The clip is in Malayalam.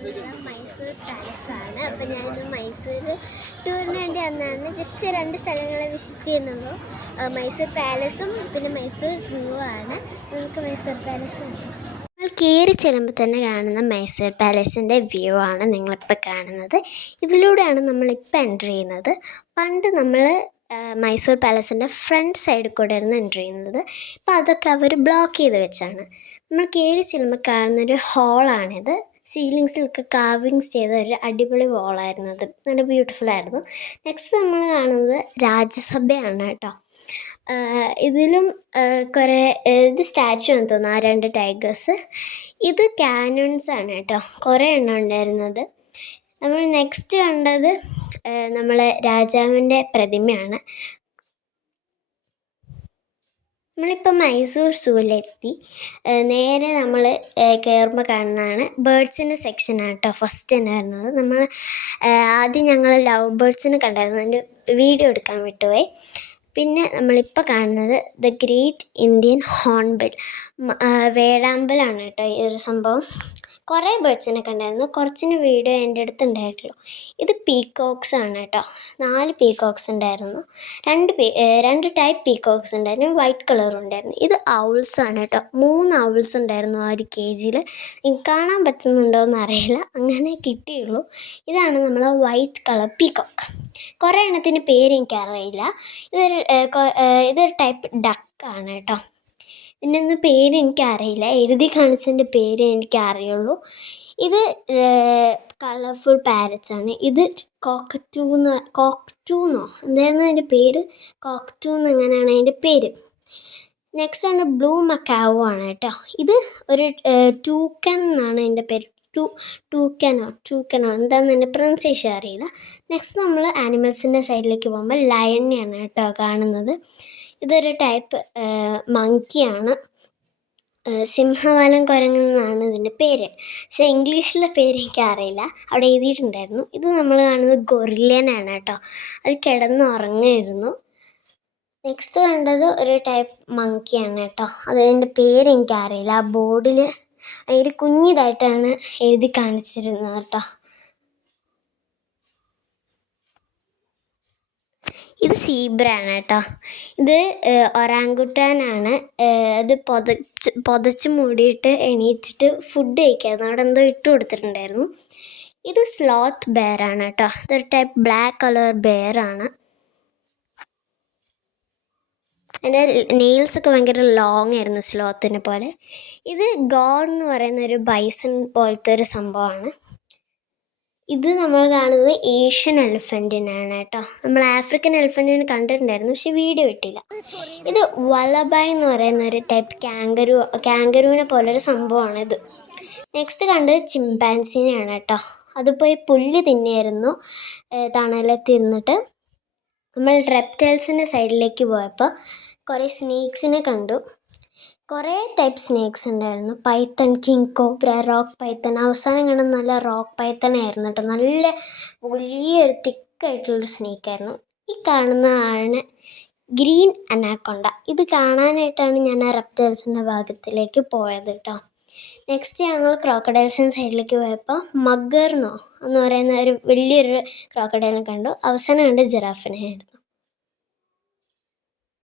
മൈസൂർ പാലസാണ്. അപ്പം ഞാനിത് മൈസൂർ ടൂറിന് വേണ്ടി വന്നതാണ്. ജസ്റ്റ് 2 സ്ഥലങ്ങൾ വിസിറ്റ് ചെയ്യുന്നുള്ളൂ. മൈസൂർ പാലസും പിന്നെ മൈസൂർ സൂ ആണ്. നമുക്ക് മൈസൂർ പാലസ് നമ്മൾ കയറി ചെല്ലുമ്പോൾ തന്നെ കാണുന്ന മൈസൂർ പാലസിൻ്റെ വ്യൂ ആണ് നിങ്ങളിപ്പോൾ കാണുന്നത്. ഇതിലൂടെയാണ് നമ്മളിപ്പോൾ എൻ്റർ ചെയ്യുന്നത്. പണ്ട് നമ്മൾ മൈസൂർ പാലസിൻ്റെ ഫ്രണ്ട് സൈഡിൽ കൂടെ ആയിരുന്നു എൻ്റർ ചെയ്യുന്നത്. ഇപ്പോൾ അതൊക്കെ അവർ ബ്ലോക്ക് ചെയ്ത് വെച്ചാണ്. നമ്മൾ കയറി ചെല്ലുമ്പോൾ കാണുന്നൊരു ഹോളാണിത്. സീലിങ്സിലൊക്കെ കാർവിങ്സ് ചെയ്ത ഒരു അടിപൊളി വോളായിരുന്നു. അത് നല്ല ബ്യൂട്ടിഫുൾ ആയിരുന്നു. നെക്സ്റ്റ് നമ്മൾ കാണുന്നത് രാജ്യസഭയാണ് കേട്ടോ. ഇതിലും കുറേ ഇത് സ്റ്റാച്ചു എന്ന് തോന്നുന്നു, ആ 2 ടൈഗേഴ്സ്. ഇത് ക്യാനൺസ് ആണ് കേട്ടോ, കുറേ എണ്ണം ഉണ്ടായിരുന്നത്. നമ്മൾ നെക്സ്റ്റ് കണ്ടത് നമ്മളെ രാജാവിൻ്റെ പ്രതിമയാണ്. നമ്മളിപ്പോൾ മൈസൂർ സൂവിലെത്തി. നേരെ നമ്മൾ കയറുമ്പോൾ കാണുന്നതാണ് ബേർഡ്സിൻ്റെ സെക്ഷനാണ് കേട്ടോ ഫസ്റ്റ് തന്നെ വരുന്നത്. നമ്മൾ ആദ്യം ഞങ്ങൾ ലവ് ബേർഡ്സിനെ കണ്ടായിരുന്നു, അതിൻ്റെ വീഡിയോ എടുക്കാൻ വിട്ടുപോയി. പിന്നെ നമ്മളിപ്പോൾ കാണുന്നത് ദ ഗ്രേറ്റ് ഇന്ത്യൻ ഹോൺബിൽ വേഴാമ്പലാണ് കേട്ടോ ഈ ഒരു സംഭവം. കുറേ ബേർഡ്സിനെ കണ്ടായിരുന്നു, കുറച്ചിന് വീഡിയോ എൻ്റെ അടുത്ത് ഉണ്ടായിട്ടുള്ളൂ. ഇത് പീക്കോക്സ് ആണ് കേട്ടോ. 4 പീക്കോക്സ് ഉണ്ടായിരുന്നു. 2 ടൈപ്പ് പീക്കോക്സ് ഉണ്ടായിരുന്നു, വൈറ്റ് കളറും ഉണ്ടായിരുന്നു. ഇത് ഔൾസ് ആണ് കേട്ടോ. 3 ഔൾസ് ഉണ്ടായിരുന്നു ആ ഒരു കേജിൽ. എനിക്ക് കാണാൻ പറ്റുന്നുണ്ടോ എന്നറിയില്ല, അങ്ങനെ കിട്ടിയുള്ളൂ. ഇതാണ് നമ്മളെ വൈറ്റ് കളർ പീക്കോക്ക്. കുറേ എണ്ണത്തിൻ്റെ പേര് എനിക്കറിയില്ല. ഇതൊരു ടൈപ്പ് ഡക്കാണ് കേട്ടോ. ഇതിൻ്റെ ഒന്നും പേര് എനിക്കറിയില്ല, എഴുതി കാണിച്ചതിൻ്റെ പേര് എനിക്കറിയുള്ളൂ. ഇത് കളർഫുൾ പാരറ്റ്സാണ്. ഇത് കോക്ടൂന്നോ എന്തായിരുന്നു അതിൻ്റെ പേര്, കോക്ടൂന്ന് എങ്ങനെയാണ് അതിൻ്റെ പേര്. നെക്സ്റ്റ് ആണ് ബ്ലൂ മക്കാവോ ആണ് കേട്ടോ. ഇത് ഒരു ടൂക്കൻ എന്നാണ് അതിൻ്റെ പേര്. ടൂക്കനോ എന്താണെന്ന് എൻ്റെ പ്രൊനൗൺസിയേഷൻ അറിയില്ല. നെക്സ്റ്റ് നമ്മൾ ആനിമൽസിൻ്റെ സൈഡിലേക്ക് പോകുമ്പോൾ ലയണിയാണ് കേട്ടോ കാണുന്നത്. ഇതൊരു ടൈപ്പ് മങ്കിയാണ്. സിംഹവാലൻ കുരങ്ങെന്നാണ് ഇതിൻ്റെ പേര്, പക്ഷേ ഇംഗ്ലീഷിലെ പേര് എനിക്കറിയില്ല, അവിടെ എഴുതിയിട്ടുണ്ടായിരുന്നു. ഇത് നമ്മൾ കാണുന്നത് ഗൊറില്ലേനാണ് കേട്ടോ. അത് കിടന്നുറങ്ങായിരുന്നു. നെക്സ്റ്റ് കണ്ടത് ഒരു ടൈപ്പ് മങ്കിയാണ് കേട്ടോ. അതിൻ്റെ പേര് എനിക്കറിയില്ല, ആ ബോർഡിൽ ഭയങ്കര കുഞ്ഞിതായിട്ടാണ് എഴുതി കാണിച്ചിരുന്നത് കേട്ടോ. ഇത് സീബ്രയാണ് കേട്ടോ. ഇത് ഒറാങ്കുട്ടാനാണ്. അത് പൊതച്ച് മൂടിയിട്ട് എണീറ്റിട്ട് ഫുഡ് കഴിക്കായിരുന്നു, അവിടെ എന്തോ ഇട്ട് കൊടുത്തിട്ടുണ്ടായിരുന്നു. ഇത് സ്ലോത്ത് ബെയറാണ് കേട്ടോ. ഇതൊരു ടൈപ്പ് ബ്ലാക്ക് കളർ ബെയറാണ്. അതിൻ്റെ നെയിൽസൊക്കെ ഭയങ്കര ലോങ് ആയിരുന്നു, സ്ലോത്തിനെ പോലെ. ഇത് ഗോഡ് എന്ന് പറയുന്ന ഒരു ബൈസൺ പോലത്തെ ഒരു സംഭവമാണ്. ഇത് നമ്മൾ കാണുന്നത് ഏഷ്യൻ എലിഫൻറ്റിനാണ് കേട്ടോ. നമ്മൾ ആഫ്രിക്കൻ എലിഫൻറ്റിനെ കണ്ടിട്ടുണ്ടായിരുന്നു, പക്ഷെ വീഡിയോ ഇട്ടില്ല. ഇത് വലബായ് എന്ന് പറയുന്ന ഒരു ടൈപ്പ് കാങ്കരുവിനെ പോലൊരു സംഭവമാണിത്. നെക്സ്റ്റ് കണ്ടത് ചിമ്പാൻസിനെയാണ് കേട്ടോ. അത് പോയി പുല്ല് തിന്നെയായിരുന്നു തണലത്തിരുന്നിട്ട്. നമ്മൾ റെപ്റ്റൈൽസിൻ്റെ സൈഡിലേക്ക് പോയപ്പോൾ കുറേ സ്നേക്സിനെ കണ്ടു. കുറേ ടൈപ്പ് സ്നേക്സ് ഉണ്ടായിരുന്നു. Python, king cobra, rock Python. അവസാനം കാണുന്ന നല്ല റോക്ക് പൈത്തൺ ആയിരുന്നു കേട്ടോ. നല്ല വലിയൊരു തിക്കായിട്ടുള്ളൊരു സ്നേക്കായിരുന്നു. ഈ കാണുന്നതാണ് ഗ്രീൻ അനാക്കൊണ്ട. ഇത് കാണാനായിട്ടാണ് ഞാൻ ആ റെപ്റ്റൈൽസിൻ്റെ ഭാഗത്തിലേക്ക് പോയത് കേട്ടോ. നെക്സ്റ്റ് ഞങ്ങൾ ക്രോക്കഡൈൽസിൻ്റെ സൈഡിലേക്ക് പോയപ്പോൾ മഗ്ഗർന്നോ എന്ന് പറയുന്ന ഒരു വലിയൊരു ക്രോക്കഡൈലിനെ കണ്ടു. അവസാനം കണ്ട് ജിറാഫിനെ ആയിരുന്നു.